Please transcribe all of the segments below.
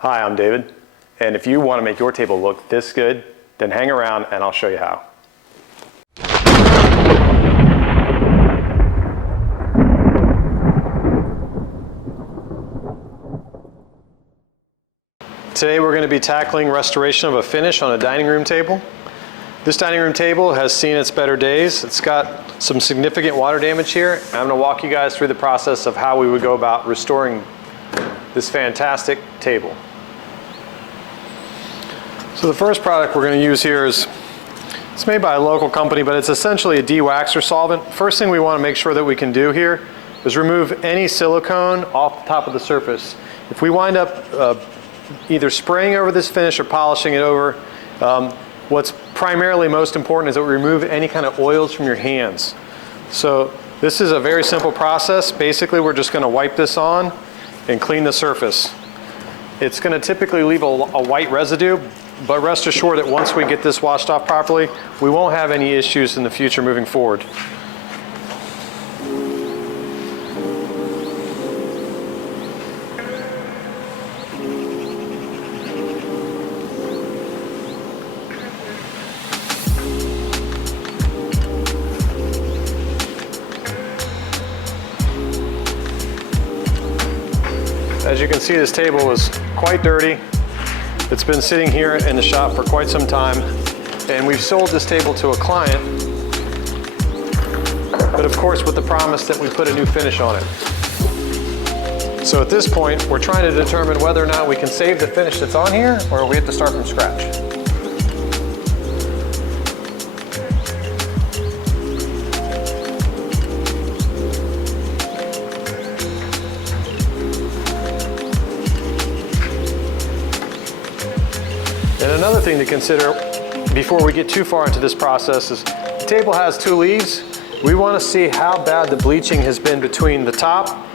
Hi, I'm David, and if you want to make your table look this good, then hang around and I'll show you how. Today we're going to be tackling restoration of a finish on a dining room table. This dining room table has seen its better days. It's got some significant water damage here, and I'm going to walk you guys through the process of how we would go about restoring this fantastic table. So the first product we're going to use here it's made by a local company, but it's essentially a de-waxer solvent. First thing we want to make sure that we can do here is remove any silicone off the top of the surface. If we wind up either spraying over this finish or polishing it over, what's primarily most important is that we remove any kind of oils from your hands. So this is a very simple process. Basically, we're just going to wipe this on and clean the surface. It's going to typically leave a white residue, but rest assured that once we get this washed off properly, we won't have any issues in the future moving forward. As you can see, this table is quite dirty. It's been sitting here in the shop for quite some time, and we've sold this table to a client, but of course with the promise that we put a new finish on it. So at this point, we're trying to determine whether or not we can save the finish that's on here, or we have to start from scratch. And another thing to consider before we get too far into this process is the table has two leaves. We want to see how bad the bleaching has been between the top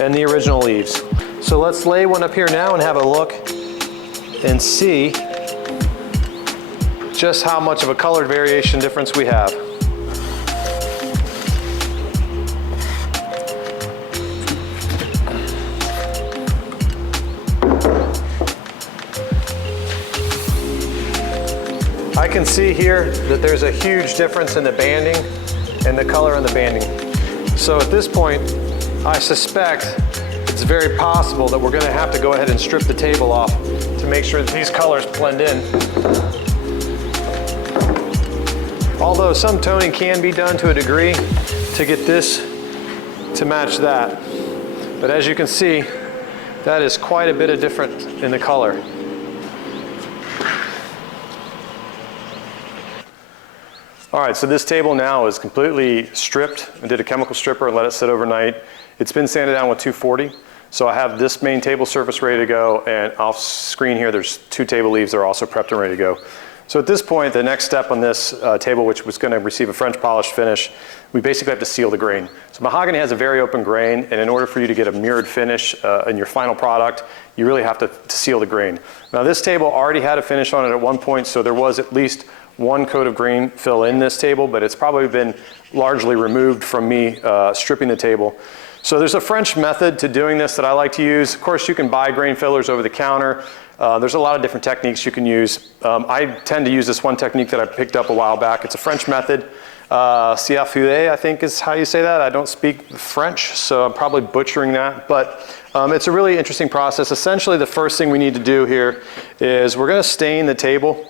and the original leaves. So let's lay one up here now and have a look and see just how much of a colored variation difference we have. I can see here that there's a huge difference in the banding and the color on the banding. So at this point, I suspect it's very possible that we're going to have to go ahead and strip the table off to make sure that these colors blend in. Although some toning can be done to a degree to get this to match that. But as you can see, that is quite a bit of difference in the color. All right, so this table now is completely stripped. I did a chemical stripper and let it sit overnight. It's been sanded down with 240. So I have this main table surface ready to go, and off screen here, there's two table leaves that are also prepped and ready to go. So at this point, the next step on this table, which was going to receive a French polished finish, we basically have to seal the grain. So mahogany has a very open grain, and in order for you to get a mirrored finish in your final product, you really have to seal the grain. Now this table already had a finish on it at one point, so there was at least one coat of grain fill in this table, but it's probably been largely removed from me stripping the table. So there's a French method to doing this that I like to use. Of course, you can buy grain fillers over the counter. There's a lot of different techniques you can use. I tend to use this one technique that I picked up a while back. It's a French method. Siafouet, I think is how you say that. I don't speak French, so I'm probably butchering that. But it's a really interesting process. Essentially, the first thing we need to do here is we're going to stain the table.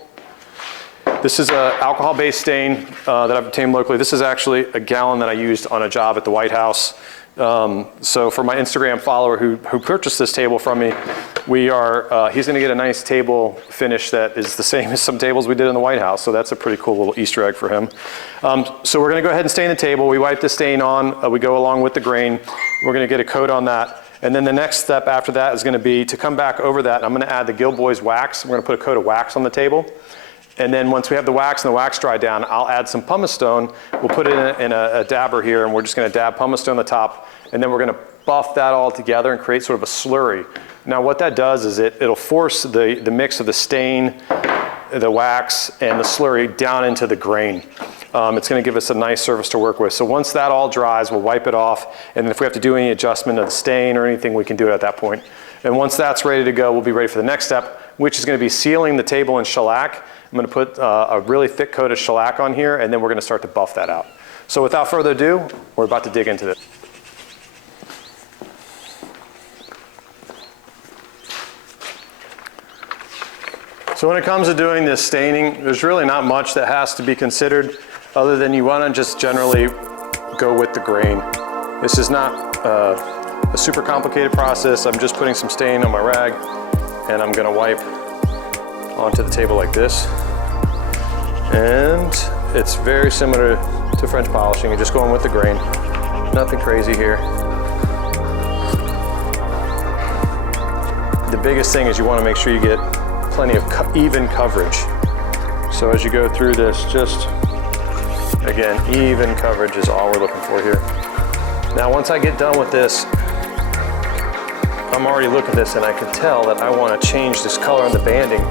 This is an alcohol-based stain that I've obtained locally. This is actually a gallon that I used on a job at the White House. So for my Instagram follower who purchased this table from me, he's going to get a nice table finish that is the same as some tables we did in the White House. So that's a pretty cool little Easter egg for him. So we're going to go ahead and stain the table. We wipe the stain on. We go along with the grain. We're going to get a coat on that. And then the next step after that is going to be to come back over that. I'm going to add the Gilboy's wax. We're going to put a coat of wax on the table. And then once we have the wax and the wax dry down, I'll add some pumice stone. We'll put it in a dabber here, and we're just going to dab pumice stone on the top. And then we're going to buff that all together and create sort of a slurry. Now what that does is it'll force the mix of the stain, the wax, and the slurry down into the grain. it's gonna give us a nice surface to work with. So once that all dries, we'll wipe it off, and if we have to do any adjustment of the stain or anything, we can do it at that point. And once that's ready to go, we'll be ready for the next step, which is gonna be sealing the table in shellac. I'm gonna put a really thick coat of shellac on here, and then we're gonna start to buff that out. So without further ado, we're about to dig into this. So when it comes to doing this staining, there's really not much that has to be considered other than you want to just generally go with the grain. This is not a super complicated process. I'm just putting some stain on my rag and I'm going to wipe onto the table like this. And it's very similar to French polishing. You're just going with the grain. Nothing crazy here. The biggest thing is you want to make sure you get plenty of even coverage. So as you go through this, just again, even coverage is all we're looking for here. Now once I get done with this, I'm already looking at this and I can tell that I want to change this color on the banding.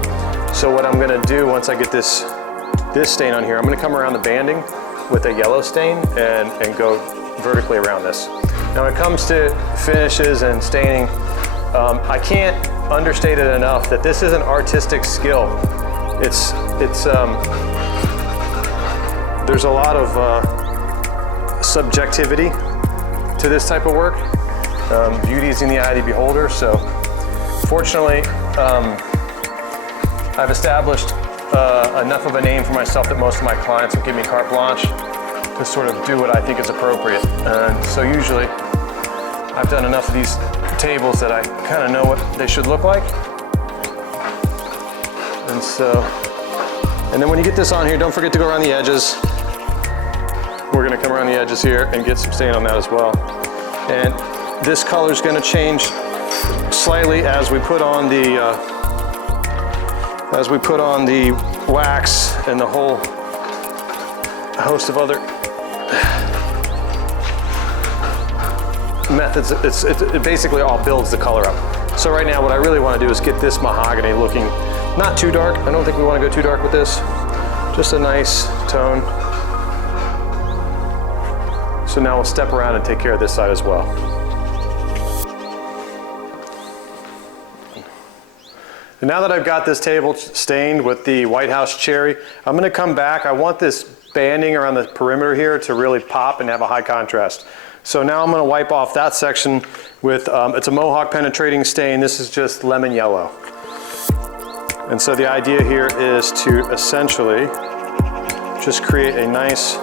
So what I'm going to do once I get this stain on here, I'm going to come around the banding with a yellow stain and go vertically around this. Now when it comes to finishes and staining, I can't understate it enough that this is an artistic skill. It's there's a lot of subjectivity to this type of work. Beauty is in the eye of the beholder. So fortunately, I've established enough of a name for myself that most of my clients will give me carte blanche to sort of do what I think is appropriate. And so usually I've done enough of these tables that I kind of know what they should look like. And then when you get this on here, don't forget to go around the edges. We're gonna come around the edges here and get some stain on that as well. And this color is gonna change slightly as we put on the wax and the whole host of other methods. It basically all builds the color up. So right now what I really want to do is get this mahogany looking not too dark. I don't think we want to go too dark with this. Just a nice tone. So now we'll step around and take care of this side as well. And now that I've got this table stained with the White House cherry, I'm going to come back. I want this banding around the perimeter here to really pop and have a high contrast. So now I'm going to wipe off that section with, it's a Mohawk penetrating stain. This is just lemon yellow. And so the idea here is to essentially just create a nice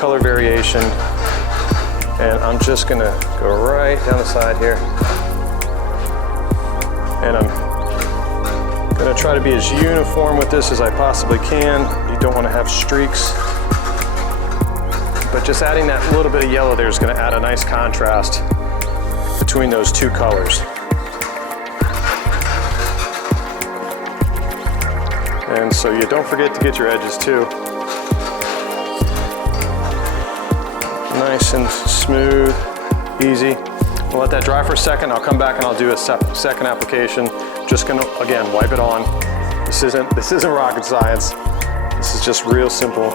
color variation. And I'm just going to go right down the side here. And I'm going to try to be as uniform with this as I possibly can. You don't want to have streaks. But just adding that little bit of yellow there is going to add a nice contrast between those two colors. And so you don't forget to get your edges too. Nice and smooth, easy. I'll let that dry for a second. I'll come back and I'll do a second application. Just gonna, again, wipe it on. This isn't rocket science. This is just real simple.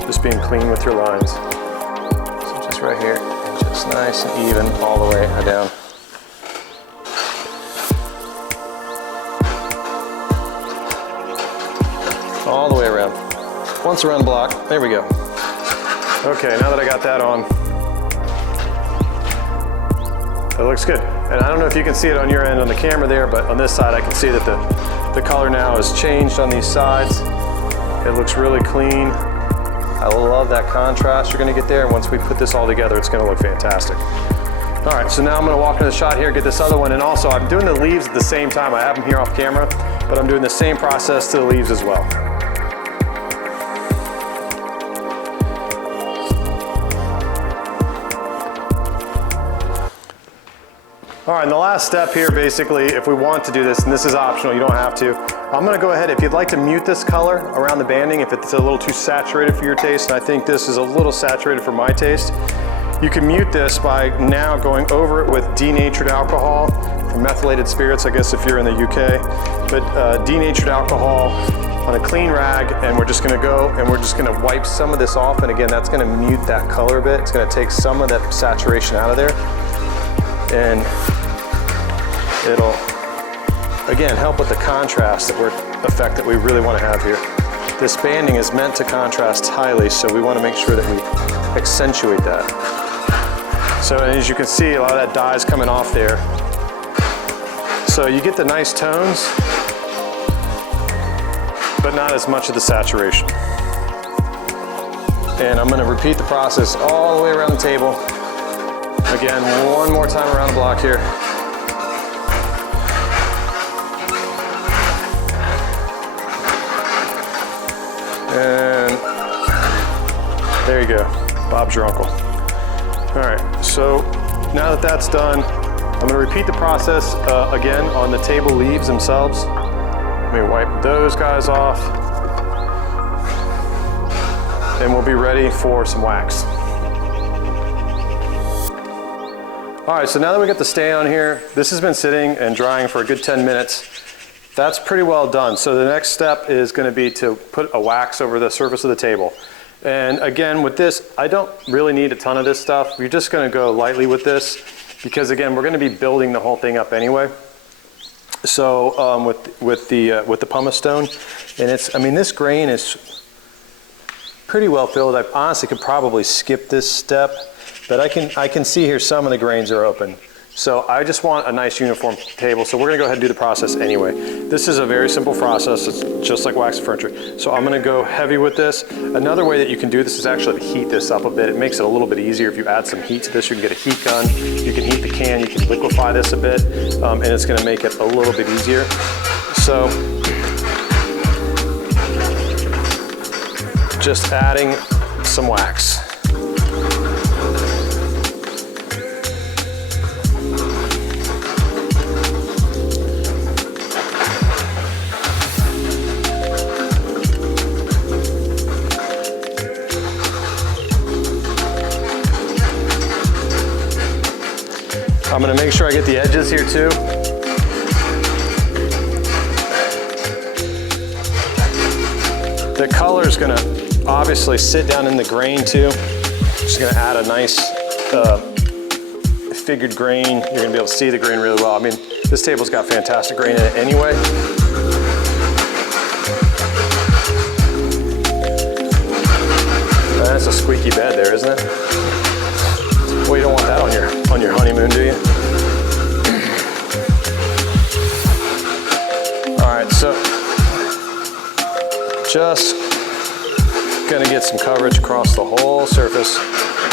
Just being clean with your lines. So just right here, and just nice and even all the way down. All the way around. Once around the block, there we go. Okay, now that I got that on, it looks good. And I don't know if you can see it on your end on the camera there, but on this side I can see that the color now has changed on these sides. It looks really clean. I love that contrast you're gonna get there. Once we put this all together, it's gonna look fantastic. All right, so now I'm gonna walk into the shot here, get this other one, and also I'm doing the leaves at the same time. I have them here off camera, but I'm doing the same process to the leaves as well. All right, and the last step here, basically, if we want to do this, and this is optional, you don't have to, I'm gonna go ahead, if you'd like to mute this color around the banding, if it's a little too saturated for your taste, and I think this is a little saturated for my taste, you can mute this by now going over it with denatured alcohol, or methylated spirits, I guess if you're in the UK, but denatured alcohol on a clean rag, and we're just gonna go and we're just gonna wipe some of this off. And again, that's gonna mute that color a bit. It's gonna take some of that saturation out of there. And it'll, again, help with the contrast effect that we really wanna have here. This banding is meant to contrast highly, so we wanna make sure that we accentuate that. So as you can see, a lot of that dye is coming off there. So you get the nice tones, but not as much of the saturation. And I'm gonna repeat the process all the way around the table. Again, one more time around the block here. And there you go, Bob's your uncle. All right, so now that that's done, I'm gonna repeat the process again on the table leaves themselves. Let me wipe those guys off. And we'll be ready for some wax. All right, so now that we got the stain on here, this has been sitting and drying for a good 10 minutes. That's pretty well done. So the next step is gonna be to put a wax over the surface of the table. And again, with this, I don't really need a ton of this stuff. We're just gonna go lightly with this because again, we're gonna be building the whole thing up anyway. So with the pumice stone, and it's, I mean, this grain is pretty well filled. I honestly could probably skip this step, but I can see here some of the grains are open. So I just want a nice uniform table. So we're gonna go ahead and do the process anyway. This is a very simple process. It's just like waxing furniture. So I'm gonna go heavy with this. Another way that you can do this is actually to heat this up a bit. It makes it a little bit easier if you add some heat to this. You can get a heat gun, you can heat the can, you can liquefy this a bit, and it's gonna make it a little bit easier. So just adding some wax. I'm gonna make sure I get the edges here too. The color is gonna obviously sit down in the grain too. Just gonna add a nice figured grain. You're gonna be able to see the grain really well. I mean, this table's got fantastic grain in it anyway. That's a squeaky bed there, isn't it? Well, you don't want that on your honeymoon, do you? All right, so just gonna get some coverage across the whole surface.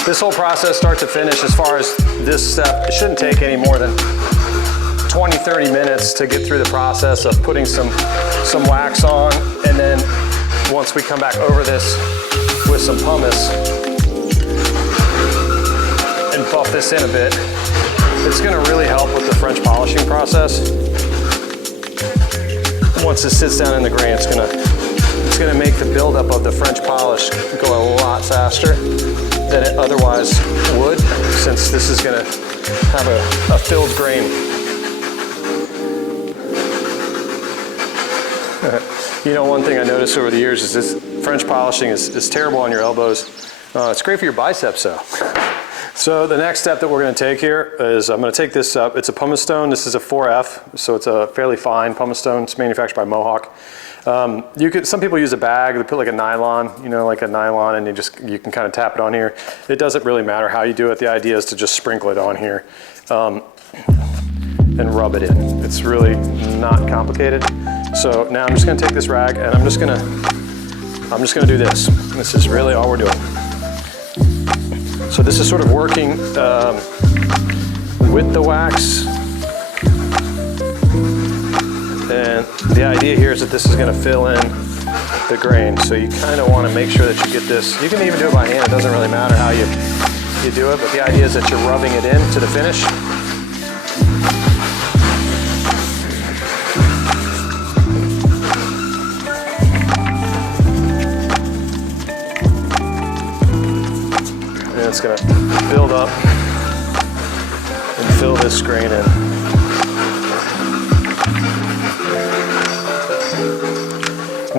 This whole process, start to finish, as far as this step, it shouldn't take any more than 20, 30 minutes to get through the process of putting some wax on, and then once we come back over this with some pumice, and buff this in a bit, it's gonna really help with the French polishing process. Once it sits down in the grain, it's gonna make the buildup of the French polish go a lot faster than it otherwise would, since this is gonna have a filled grain. You know, one thing I noticed over the years is this French polishing is terrible on your elbows. It's great for your biceps though. So the next step that we're going to take here is I'm going to take this up. It's a pumice stone. This is a 4F, so it's a fairly fine pumice stone. It's manufactured by Mohawk. Some people use a bag. They put like a nylon, and you can kind of tap it on here. It doesn't really matter how you do it. The idea is to just sprinkle it on here and rub it in. It's really not complicated. So now I'm just going to take this rag and I'm just going to do this. This is really all we're doing. So this is sort of working with the wax. And the idea here is that this is going to fill in the grain. So you kind of want to make sure that you get this. You can even do it by hand. It doesn't really matter how you do it. But the idea is that you're rubbing it in to the finish. It's going to build up and fill this grain in.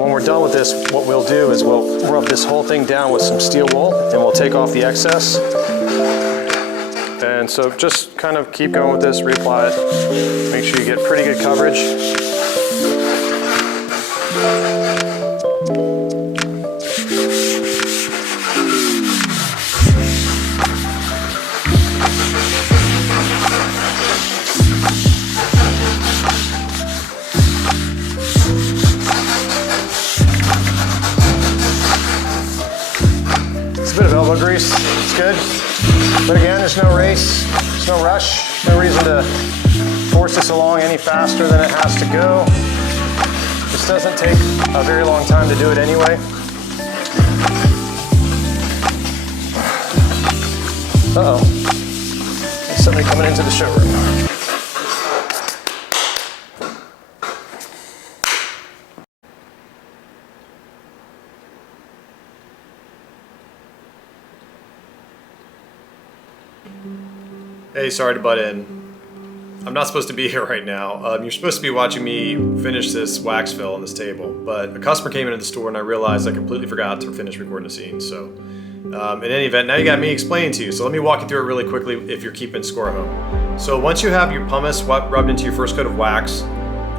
When we're done with this, what we'll do is we'll rub this whole thing down with some steel wool and we'll take off the excess. And so just kind of keep going with this, reapply it. Make sure you get pretty good coverage. It's a bit of elbow grease, it's good. But again, there's no race, there's no rush, no reason to force this along any faster than it has to go. This doesn't take a very long time to do it anyway. Uh-oh, there's somebody coming into the showroom. Hey, sorry to butt in. I'm not supposed to be here right now. You're supposed to be watching me finish this wax fill on this table, but a customer came into the store and I realized I completely forgot to finish recording the scene. So in any event, now you got me explaining to you. So let me walk you through it really quickly if you're keeping score at home. So once you have your pumice rubbed into your first coat of wax,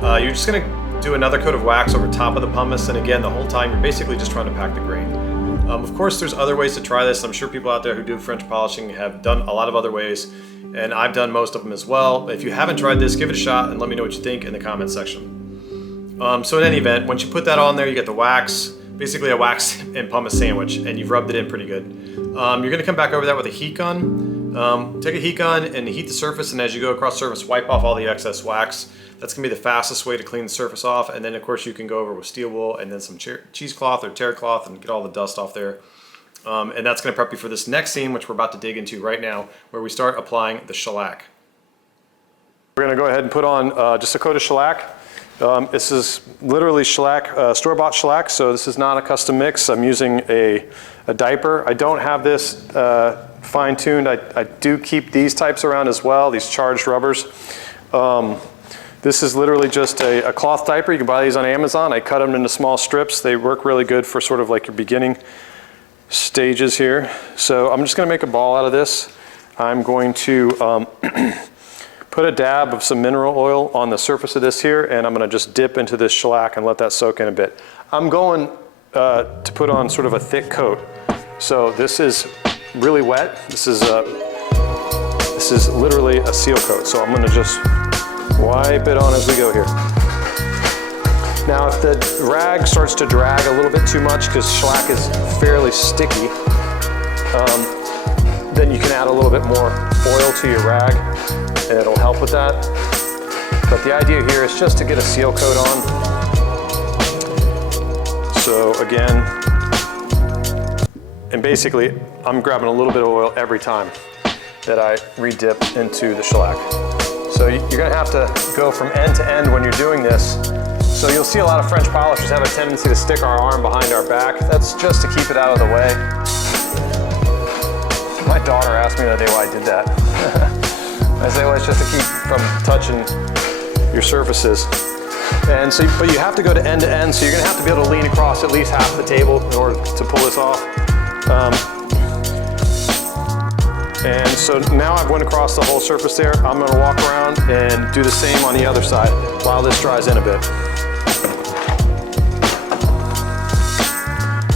you're just gonna do another coat of wax over top of the pumice. And again, the whole time you're basically just trying to pack the grain. Of course, there's other ways to try this. I'm sure people out there who do French polishing have done a lot of other ways, and I've done most of them as well. If you haven't tried this, give it a shot and let me know what you think in the comment section. So in any event, once you put that on there, you get the wax, basically a wax and pumice sandwich, and you've rubbed it in pretty good. You're gonna come back over that with a heat gun. Take a heat gun and heat the surface, and as you go across the surface, wipe off all the excess wax. That's gonna be the fastest way to clean the surface off. And then of course you can go over with steel wool and then some cheesecloth or terry cloth and get all the dust off there. And that's gonna prep you for this next scene, which we're about to dig into right now, where we start applying the shellac. We're gonna go ahead and put on just a coat of shellac. This is literally shellac, store-bought shellac, so this is not a custom mix. I'm using a diaper. I don't have this fine-tuned. I do keep these types around as well, these charged rubbers. This is literally just a cloth diaper. You can buy these on Amazon. I cut them into small strips. They work really good for sort of like your beginning stages here. So I'm just gonna make a ball out of this. I'm going to put a dab of some mineral oil on the surface of this here, and I'm gonna just dip into this shellac and let that soak in a bit. I'm going to put on sort of a thick coat. So this is really wet. This is literally a seal coat. So I'm gonna just wipe it on as we go here. Now if the rag starts to drag a little bit too much, because shellac is fairly sticky, then you can add a little bit more oil to your rag and it'll help with that. But the idea here is just to get a seal coat on. So again, and basically I'm grabbing a little bit of oil every time that I re-dip into the shellac. So you're gonna have to go from end to end when you're doing this. So you'll see a lot of French polishers have a tendency to stick our arm behind our back. That's just to keep it out of the way. My daughter asked me the other day why I did that. I say, well, it's just to keep from touching your surfaces. And so, but you have to go to end, so you're gonna have to be able to lean across at least half the table in order to pull this off. And so now I've went across the whole surface there. I'm gonna walk around and do the same on the other side while this dries in a bit.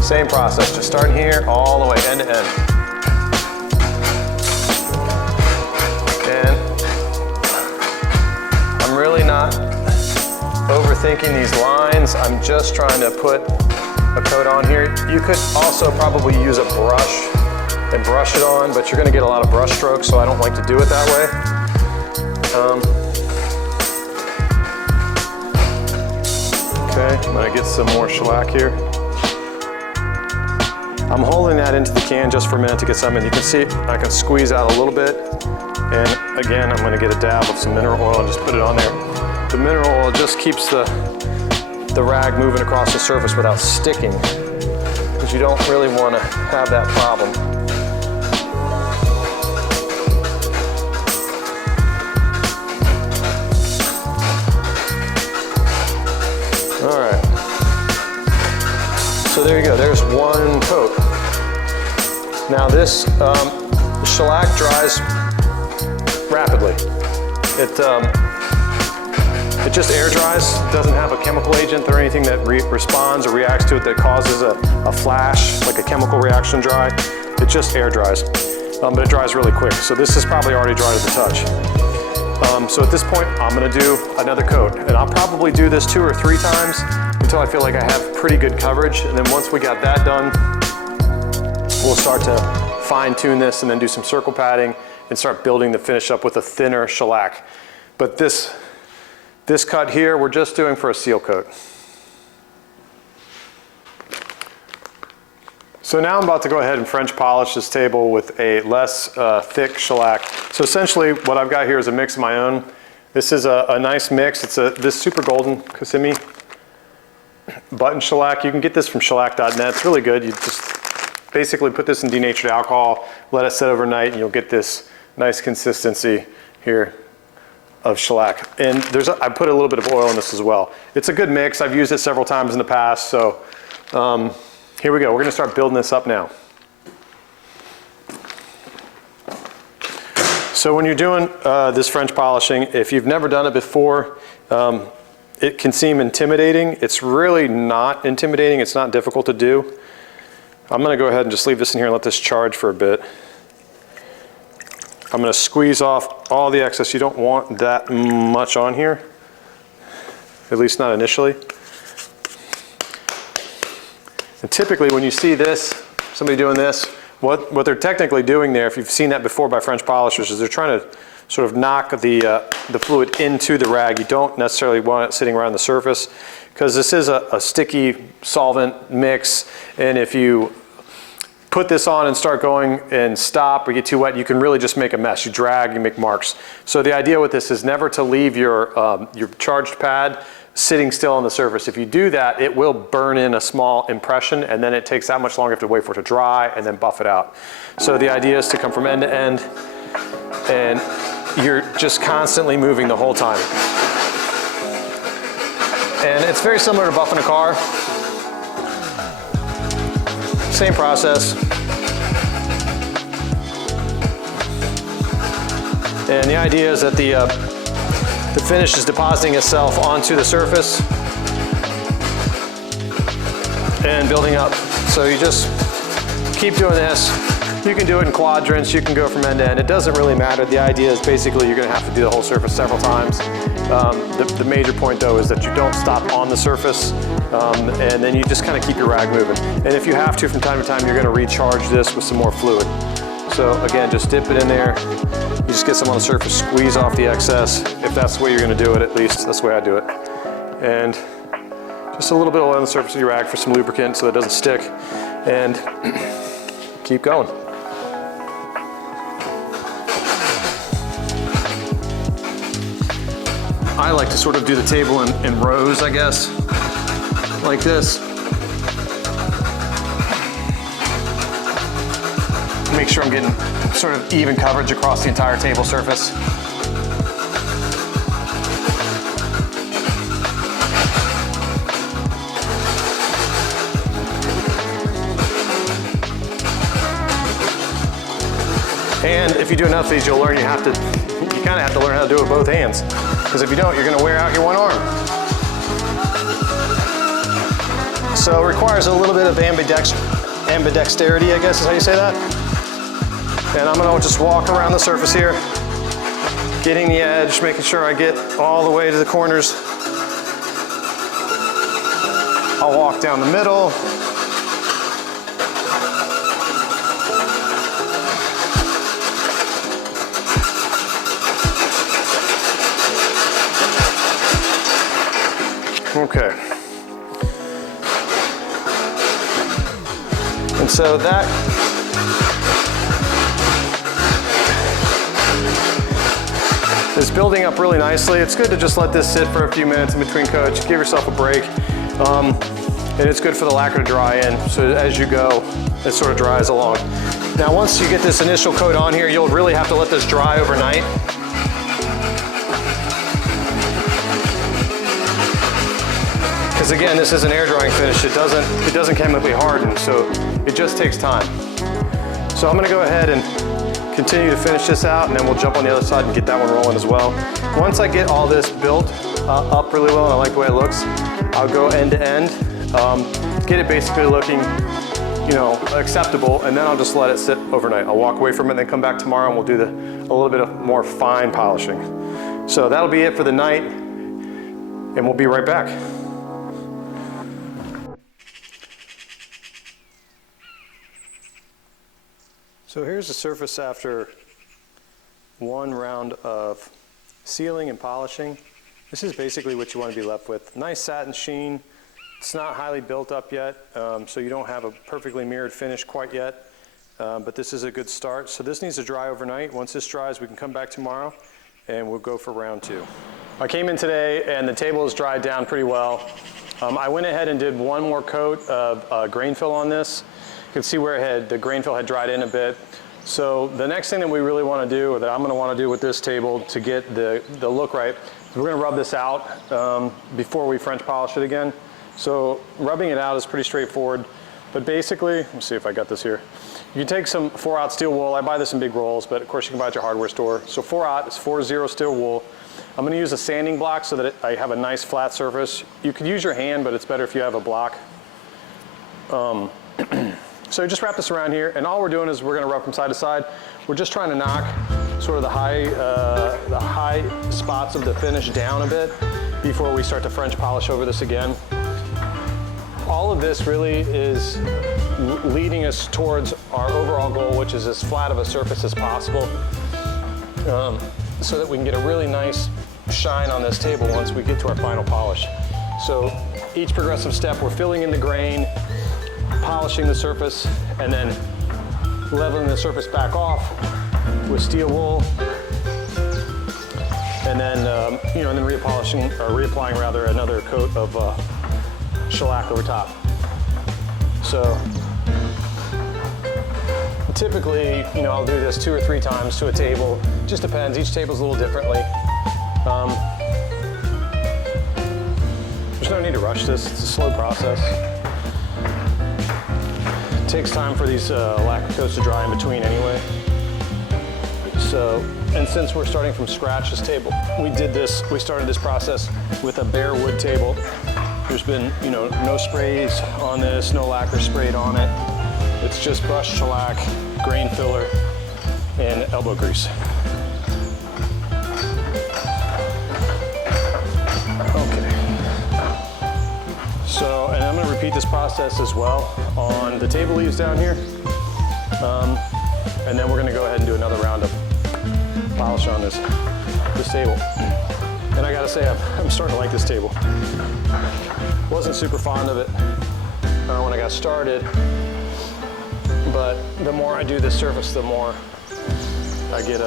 Same process, just starting here all the way end to end. And I'm really not overthinking these lines. I'm just trying to put a coat on here. You could also probably use a brush and brush it on, but you're gonna get a lot of brush strokes, so I don't like to do it that way. Okay, I'm gonna get some more shellac here. I'm holding that into the can just for a minute to get some, and you can see I can squeeze out a little bit. And again, I'm gonna get a dab of some mineral oil and just put it on there. The mineral oil just keeps the rag moving across the surface without sticking, because you don't really wanna have that problem. All right. Now this shellac dries rapidly. It just air dries. It doesn't have a chemical agent or anything that responds or reacts to it that causes a flash, like a chemical reaction dry. It just air dries, but it dries really quick. So this is probably already dry to the touch. So at this point, I'm gonna do another coat. And I'll probably do this 2 or 3 times until I feel like I have pretty good coverage. And then once we got that done, we'll start to fine tune this and then do some circle padding and start building the finish up with a thinner shellac. But this cut here, we're just doing for a seal coat. So now I'm about to go ahead and French polish this table with a less thick shellac. So essentially what I've got here is a mix of my own. This is a nice mix. It's this super golden Kissimmee button shellac. You can get this from shellac.net. It's really good. You just basically put this in denatured alcohol, let it sit overnight, and you'll get this nice consistency here of shellac. And I put a little bit of oil in this as well. It's a good mix. I've used it several times in the past, so here we go. We're gonna start building this up now. So when you're doing this French polishing, if you've never done it before, it can seem intimidating. It's really not intimidating. It's not difficult to do. I'm gonna go ahead and just leave this in here and let this charge for a bit. I'm gonna squeeze off all the excess. You don't want that much on here, at least not initially. And typically when you see this, somebody doing this, what they're technically doing there, if you've seen that before by French polishers, is they're trying to sort of knock the fluid into the rag. You don't necessarily want it sitting right on the surface, because this is a sticky solvent mix, and if you put this on and start going and stop or get too wet, you can really just make a mess. You drag, you make marks. So the idea with this is never to leave your charged pad sitting still on the surface. If you do that, it will burn in a small impression, and then it takes that much longer to wait for it to dry and then buff it out. So the idea is to come from end to end, and you're just constantly moving the whole time. And it's very similar to buffing a car. Same process. And the idea is that the finish is depositing itself onto the surface and building up. So you just keep doing this. You can do it in quadrants, you can go from end to end. It doesn't really matter. The idea is basically you're gonna have to do the whole surface several times. The major point though is that you don't stop on the surface, and then you just kind of keep your rag moving. And if you have to, from time to time, you're gonna recharge this with some more fluid. So again, just dip it in there. You just get some on the surface, squeeze off the excess. If that's the way you're gonna do it, at least, that's the way I do it. And just a little bit of oil on the surface of your rag for some lubricant so that it doesn't stick. And keep going. I like to sort of do the table in rows, I guess, like this. Make sure I'm getting sort of even coverage across the entire table surface. And if you do enough of these, you'll learn you kind of have to learn how to do it with both hands. Because if you don't, you're gonna wear out your one arm. So it requires a little bit of ambidexterity, I guess is how you say that. And I'm gonna just walk around the surface here, getting the edge, making sure I get all the way to the corners. I'll walk down the middle. Okay. And so that is building up really nicely. It's good to just let this sit for a few minutes in between coats. Give yourself a break. And it's good for the lacquer to dry in. So as you go, it sort of dries along. Now, once you get this initial coat on here, you'll really have to let this dry overnight. Because again, this is an air drying finish. It doesn't chemically harden, so it just takes time. So I'm gonna go ahead and continue to finish this out, and then we'll jump on the other side and get that one rolling as well. Once I get all this built up really well and I like the way it looks, I'll go end to end, get it basically looking, you know, acceptable, and then I'll just let it sit overnight. I'll walk away from it and then come back tomorrow and we'll do a little bit of more fine polishing. So that'll be it for the night, and we'll be right back. So here's the surface after one round of sealing and polishing. This is basically what you want to be left with. Nice satin sheen. It's not highly built up yet, so you don't have a perfectly mirrored finish quite yet, but this is a good start. So this needs to dry overnight. Once this dries, we can come back tomorrow and we'll go for round 2. I came in today and the table has dried down pretty well. I went ahead and did one more coat of grain fill on this. You can see where the grain fill had dried in a bit. So the next thing that we really want to do, or that I'm going to want to do with this table to get the look right, is we're going to rub this out before we French polish it again. So rubbing it out is pretty straightforward, but basically, let me see if I got this here. You can take some 4/0 steel wool. I buy this in big rolls, but of course you can buy it at your hardware store. So 4/0 is 4-0 steel wool. I'm going to use a sanding block so that I have a nice flat surface. You could use your hand, but it's better if you have a block. So just wrap this around here, and all we're doing is we're going to rub from side to side. We're just trying to knock sort of the high spots of the finish down a bit before we start to French polish over this again. All of this really is leading us towards our overall goal, which is as flat of a surface as possible, so that we can get a really nice shine on this table once we get to our final polish. So each progressive step, we're filling in the grain, polishing the surface, and then leveling the surface back off with steel wool, and then and then reapplying rather another coat of shellac over top. So typically, I'll do this 2 or 3 times to a table. Just depends. Each table's a little differently. There's no need to rush this. It's a slow process. It takes time for these lacquer coats to dry in between anyway. So, and since we're starting from scratch, this table, we started this process with a bare wood table. There's been, no sprays on this, no lacquer sprayed on it. It's just brushed shellac, grain filler, and elbow grease. Okay. So, and I'm going to repeat this process as well on the table leaves down here. And then we're going to go ahead and do another round of polish on this table. And I gotta say, I'm starting to like this table. Wasn't super fond of it when I got started, but the more I do this surface, the more I get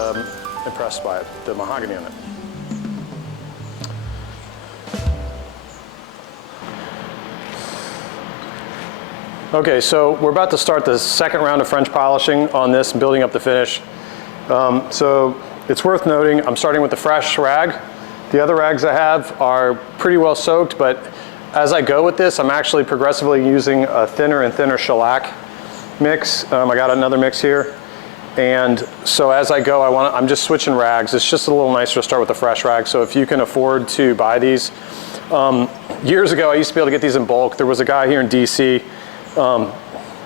impressed by it, the mahogany on it. Okay, so we're about to start the second round of French polishing on this, building up the finish. So it's worth noting, I'm starting with the fresh rag. The other rags I have are pretty well soaked, but as I go with this, I'm actually progressively using a thinner and thinner shellac mix. I got another mix here. And so as I go, I'm just switching rags. It's just a little nicer to start with the fresh rag. So if you can afford to buy these, years ago, I used to be able to get these in bulk. There was a guy here in DC,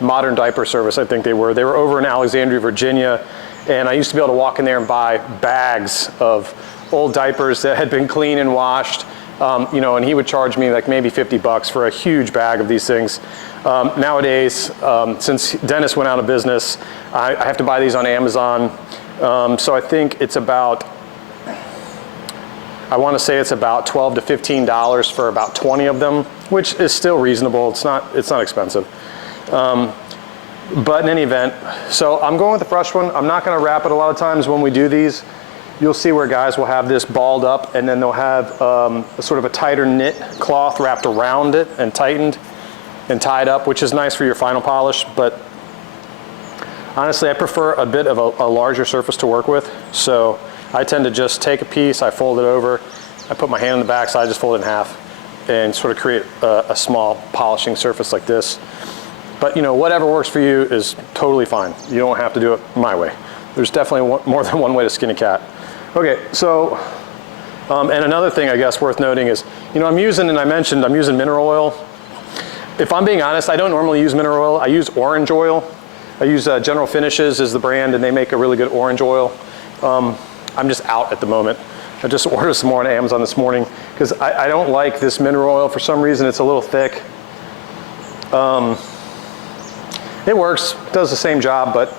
Modern Diaper Service, I think they were. They were over in Alexandria, Virginia. And I used to be able to walk in there and buy bags of old diapers that had been cleaned and washed, and he would charge me like maybe $50 for a huge bag of these things. Nowadays, since Dennis went out of business, I have to buy these on Amazon. So I think it's about, I want to say it's about $12 to $15 for about 20 of them, which is still reasonable. It's not expensive. But in any event, so I'm going with the fresh one. I'm not going to wrap it. A lot of times when we do these, you'll see where guys will have this balled up and then they'll have sort of a tighter knit cloth wrapped around it and tightened and tied up, which is nice for your final polish. But honestly, I prefer a bit of a larger surface to work with. So I tend to just take a piece, I fold it over, I put my hand on the back side, I just fold it in half and sort of create a small polishing surface like this. But you know, whatever works for you is totally fine. You don't have to do it my way. There's definitely more than one way to skin a cat. Okay, so, and another thing I guess worth noting is, you know, I'm using mineral oil. If I'm being honest, I don't normally use mineral oil. I use orange oil. I use General Finishes is the brand, and they make a really good orange oil. I'm just out at the moment. I just ordered some more on Amazon this morning because I don't like this mineral oil. For some reason, it's a little thick. It works, does the same job, but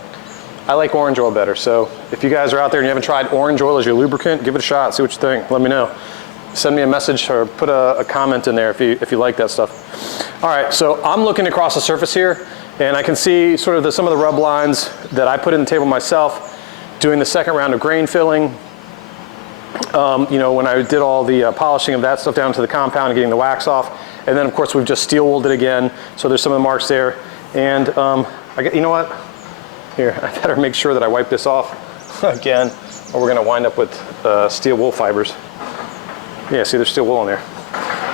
I like orange oil better. So if you guys are out there and you haven't tried orange oil as your lubricant, give it a shot, see what you think, let me know. Send me a message or put a comment in there if you like that stuff. All right, so I'm looking across the surface here and I can see sort of some of the rub lines that I put in the table myself, doing the second round of grain filling. You know, when I did all the polishing of that stuff down to the compound and getting the wax off. And then of course we've just steel wooled it again. So there's some of the marks there. And you know what? Here, I better make sure that I wipe this off again, or we're gonna wind up with steel wool fibers. Yeah, see, there's steel wool in there.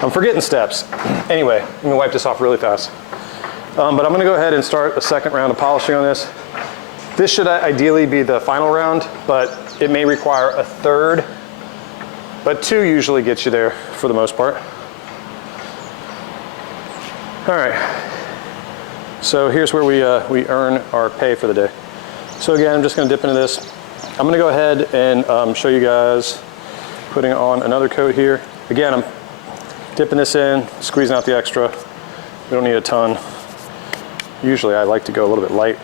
I'm forgetting steps. Anyway, I'm gonna wipe this off really fast. But I'm gonna go ahead and start a second round of polishing on this. This should ideally be the final round, but it may require a third, but 2 usually gets you there for the most part. All right. So here's where we earn our pay for the day. So again, I'm just gonna dip into this. I'm gonna go ahead and show you guys putting on another coat here. Again, I'm dipping this in, squeezing out the extra. We don't need a ton. Usually I like to go a little bit light.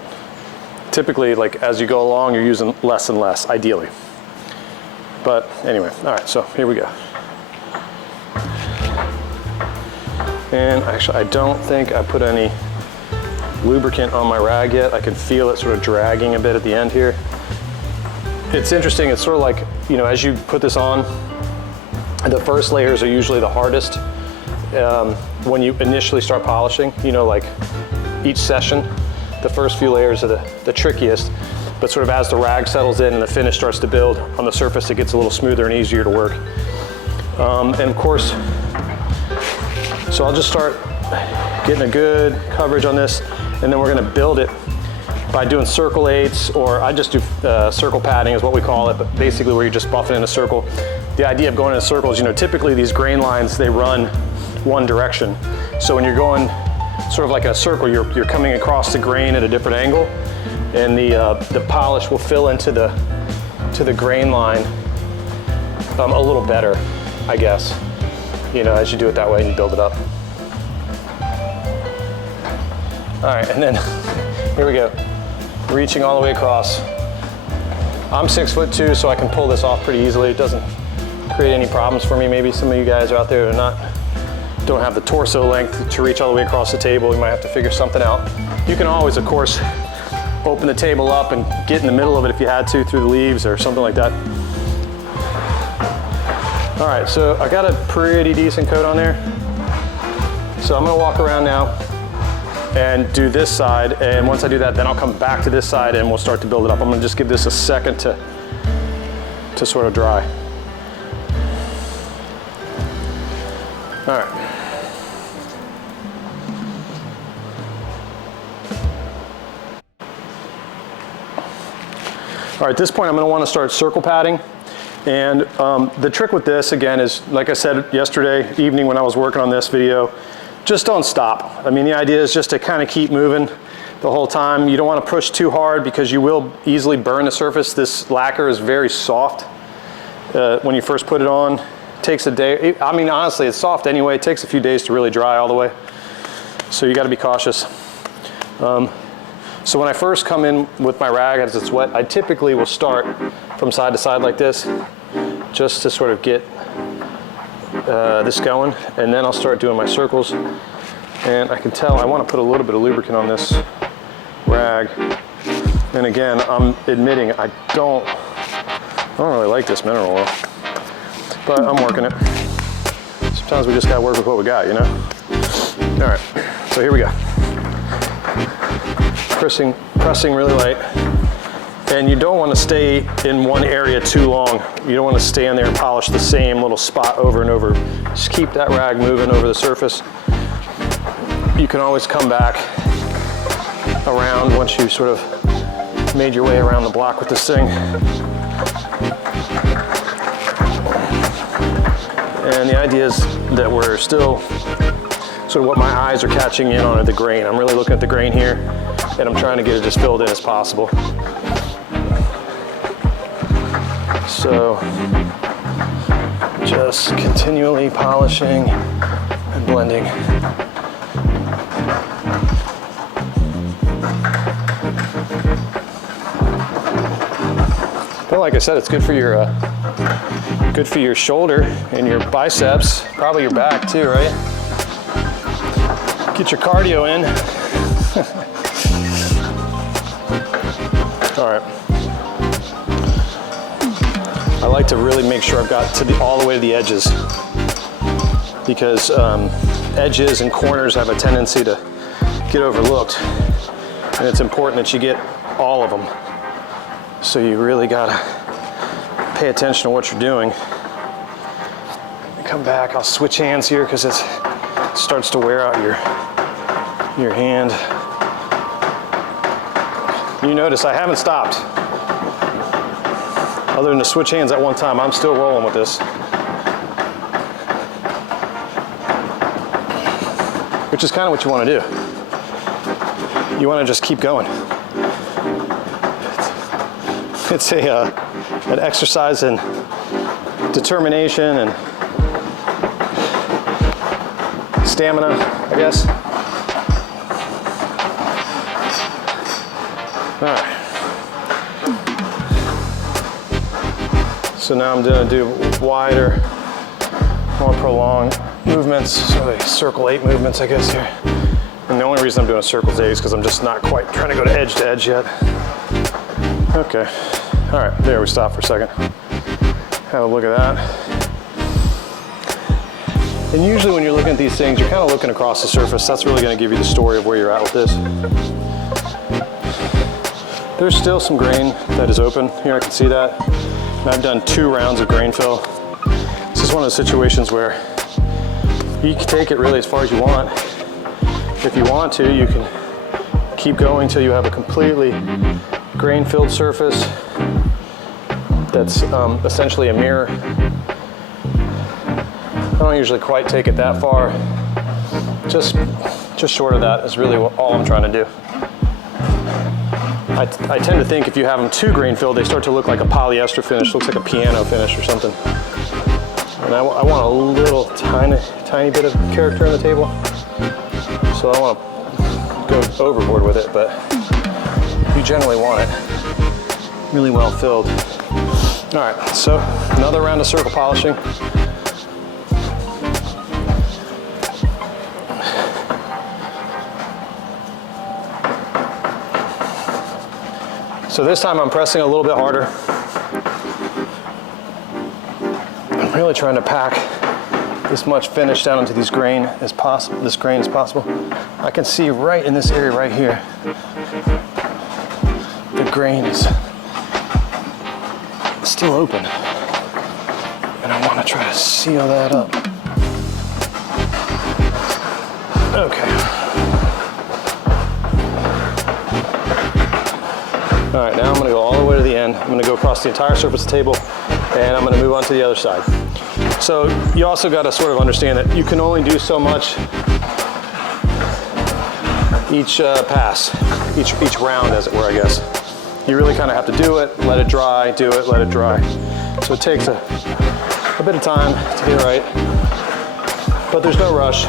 Typically, like as you go along, you're using less and less, ideally. But anyway, all right, so here we go. And actually, I don't think I put any lubricant on my rag yet. I can feel it sort of dragging a bit at the end here. It's interesting, it's sort of like, you know, as you put this on, the first layers are usually the hardest when you initially start polishing. You know, like each session, the first few layers are the trickiest, but sort of as the rag settles in and the finish starts to build on the surface, it gets a little smoother and easier to work. And of course, so I'll just start getting a good coverage on this, and then we're gonna build it by doing circle 8s, or I just do circle padding is what we call it, but basically where you're just buffing in a circle. The idea of going in a circle is, you know, typically these grain lines, they run one direction. So when you're going sort of like a circle, you're coming across the grain at a different angle, and the polish will fill into the grain line a little better, I guess, you know, as you do it that way and you build it up. All right, and then here we go. Reaching all the way across. I'm 6'2", so I can pull this off pretty easily. It doesn't create any problems for me. Maybe some of you guys are out there who don't have the torso length to reach all the way across the table. You might have to figure something out. You can always, of course, open the table up and get in the middle of it if you had to through the leaves or something like that. All right, so I got a pretty decent coat on there. So I'm gonna walk around now and do this side, and once I do that, then I'll come back to this side and we'll start to build it up. I'm gonna just give this a second to sort of dry. All right. All right, at this point, I'm gonna wanna start circle padding. And the trick with this, again, is, like I said yesterday evening when I was working on this video, just don't stop. I mean, the idea is just to kind of keep moving the whole time. You don't want to push too hard because you will easily burn the surface. This lacquer is very soft when you first put it on. It takes a day. I mean, honestly, it's soft anyway. It takes a few days to really dry all the way. So you got to be cautious. So when I first come in with my rag as it's wet, I typically will start from side to side like this, just to sort of get this going, and then I'll start doing my circles. And I can tell I want to put a little bit of lubricant on this rag. And again, I'm admitting I don't really like this mineral oil, but I'm working it. Sometimes we just gotta work with what we got, you know? All right, so here we go. Pressing really light. And you don't want to stay in one area too long. You don't want to stand there and polish the same little spot over and over. Just keep that rag moving over the surface. You can always come back around once you sort of made your way around the block with this thing. And the idea is that we're still sort of what my eyes are catching in on are the grain. I'm really looking at the grain here, and I'm trying to get it as filled in as possible. So just continually polishing and blending. But like I said, it's good for your shoulder and your biceps, probably your back too, right? Get your cardio in. All right. I like to really make sure I've got to all the way to the edges, because edges and corners have a tendency to get overlooked, and it's important that you get all of them. So you really gotta pay attention to what you're doing. Come back, I'll switch hands here because it starts to wear out your hand. You notice I haven't stopped. Other than to switch hands at one time, I'm still rolling with this. Which is kind of what you want to do. You want to just keep going. It's an exercise in determination and stamina, I guess. All right. So now I'm going to do wider, more prolonged movements, so like circle 8 movements, I guess, here. And the only reason I'm doing circles 8 is because I'm just not quite trying to go to edge yet. Okay, all right, there we stop for a second. Have a look at that. And usually when you're looking at these things, you're kind of looking across the surface. That's really going to give you the story of where you're at with this. There's still some grain that is open. Here I can see that. And I've done 2 rounds of grain fill. This is one of those situations where you can take it really as far as you want. If you want to, you can keep going till you have a completely grain-filled surface that's essentially a mirror. I don't usually quite take it that far. Just short of that is really all I'm trying to do. I tend to think if you have them too grain filled, they start to look like a polyester finish, looks like a piano finish or something. And I want a little tiny bit of character in the table. So I don't want to go overboard with it, but you generally want it really well filled. All right, so another round of circle polishing. So this time I'm pressing a little bit harder. I'm really trying to pack this much finish down into this grain as possible. I can see right in this area right here, the grain is still open. And I want to try to seal that up. Okay. All right, now I'm gonna go all the way to the end. I'm gonna go across the entire surface of the table, and I'm gonna move on to the other side. So you also gotta sort of understand that you can only do so much each pass, each round, as it were, I guess. You really kind of have to do it, let it dry, do it, let it dry. So it takes a bit of time to get it right, but there's no rush.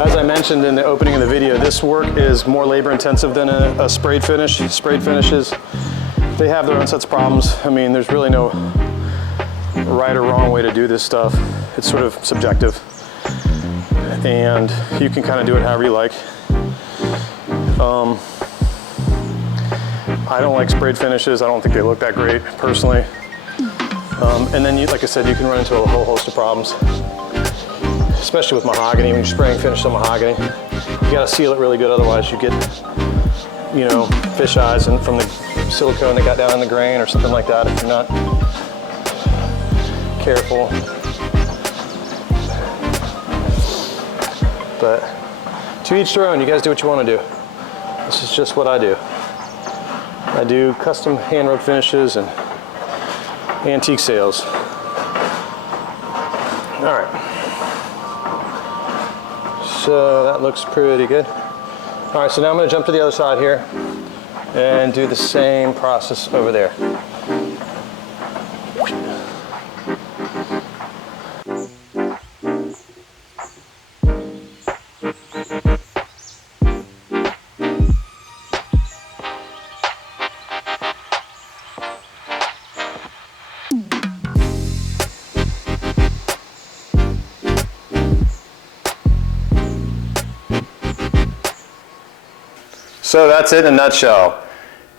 As I mentioned in the opening of the video, this work is more labor intensive than a sprayed finish. Sprayed finishes, they have their own sets of problems. I mean, there's really no right or wrong way to do this stuff. It's sort of subjective. And you can kind of do it however you like. I don't like sprayed finishes. I don't think they look that great, personally. And then, like I said, you can run into a whole host of problems. Especially with mahogany, when you're spraying finish on mahogany. You gotta seal it really good, otherwise you get, you know, fish eyes and from the silicone that got down in the grain or something like that if you're not careful. But to each their own, you guys do what you want to do. This is just what I do. I do custom hand rubbed finishes and antique sales. All right. So that looks pretty good. All right, so now I'm going to jump to the other side here and do the same process over there. So that's it in a nutshell.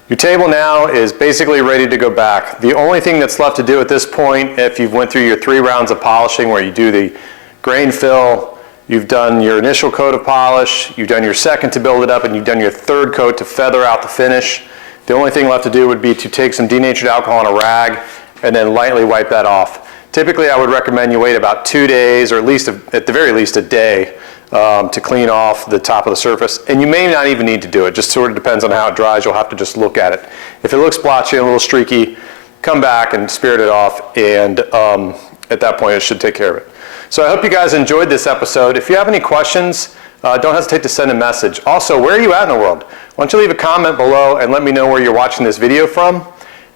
Your table now is basically ready to go back. The only thing that's left to do at this point, if you've went through your 3 rounds of polishing where you do the grain fill, you've done your initial coat of polish, you've done your second to build it up, and you've done your 3rd coat to feather out the finish, the only thing left to do would be to take some denatured alcohol on a rag and then lightly wipe that off. Typically, I would recommend you wait about 2 days, or at least, at the very least, a day to clean off the top of the surface. And you may not even need to do it. Just sort of depends on how it dries. You'll have to just look at it. If it looks blotchy and a little streaky, come back and spirit it off, and at that point, it should take care of it. So I hope you guys enjoyed this episode. If you have any questions, don't hesitate to send a message. Also, where are you at in the world? Why don't you leave a comment below and let me know where you're watching this video from.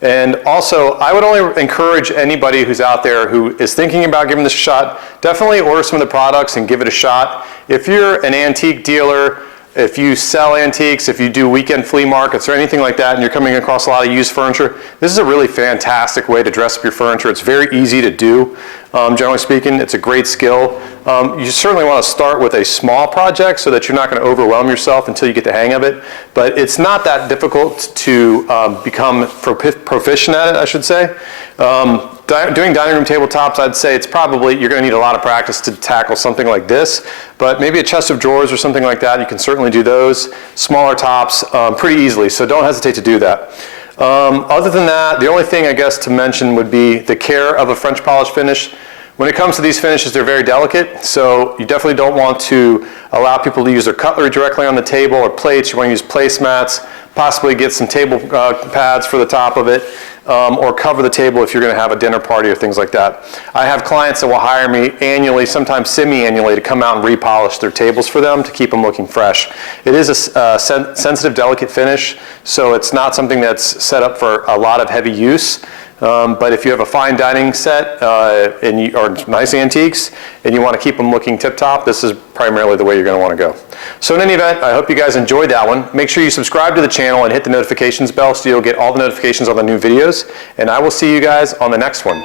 And also, I would only encourage anybody who's out there who is thinking about giving this a shot, definitely order some of the products and give it a shot. If you're an antique dealer, if you sell antiques, if you do weekend flea markets or anything like that, and you're coming across a lot of used furniture, this is a really fantastic way to dress up your furniture. It's very easy to do. Generally speaking, it's a great skill. You certainly want to start with a small project so that you're not going to overwhelm yourself until you get the hang of it. But it's not that difficult to become proficient at it, I should say. Doing dining room tabletops, I'd say it's probably, you're going to need a lot of practice to tackle something like this, but maybe a chest of drawers or something like that, you can certainly do those. Smaller tops pretty easily, so don't hesitate to do that. Other than that, the only thing I guess to mention would be the care of a French polish finish. When it comes to these finishes, they're very delicate, so you definitely don't want to allow people to use their cutlery directly on the table or plates. You want to use placemats, possibly get some table pads for the top of it, or cover the table if you're going to have a dinner party or things like that. I have clients that will hire me annually, sometimes semi-annually, to come out and repolish their tables for them to keep them looking fresh. It is a sensitive, delicate finish, so it's not something that's set up for a lot of heavy use. But if you have a fine dining set or nice antiques and you want to keep them looking tip-top, this is primarily the way you're going to want to go. So in any event, I hope you guys enjoyed that one. Make sure you subscribe to the channel and hit the notifications bell so you'll get all the notifications on the new videos. And I will see you guys on the next one.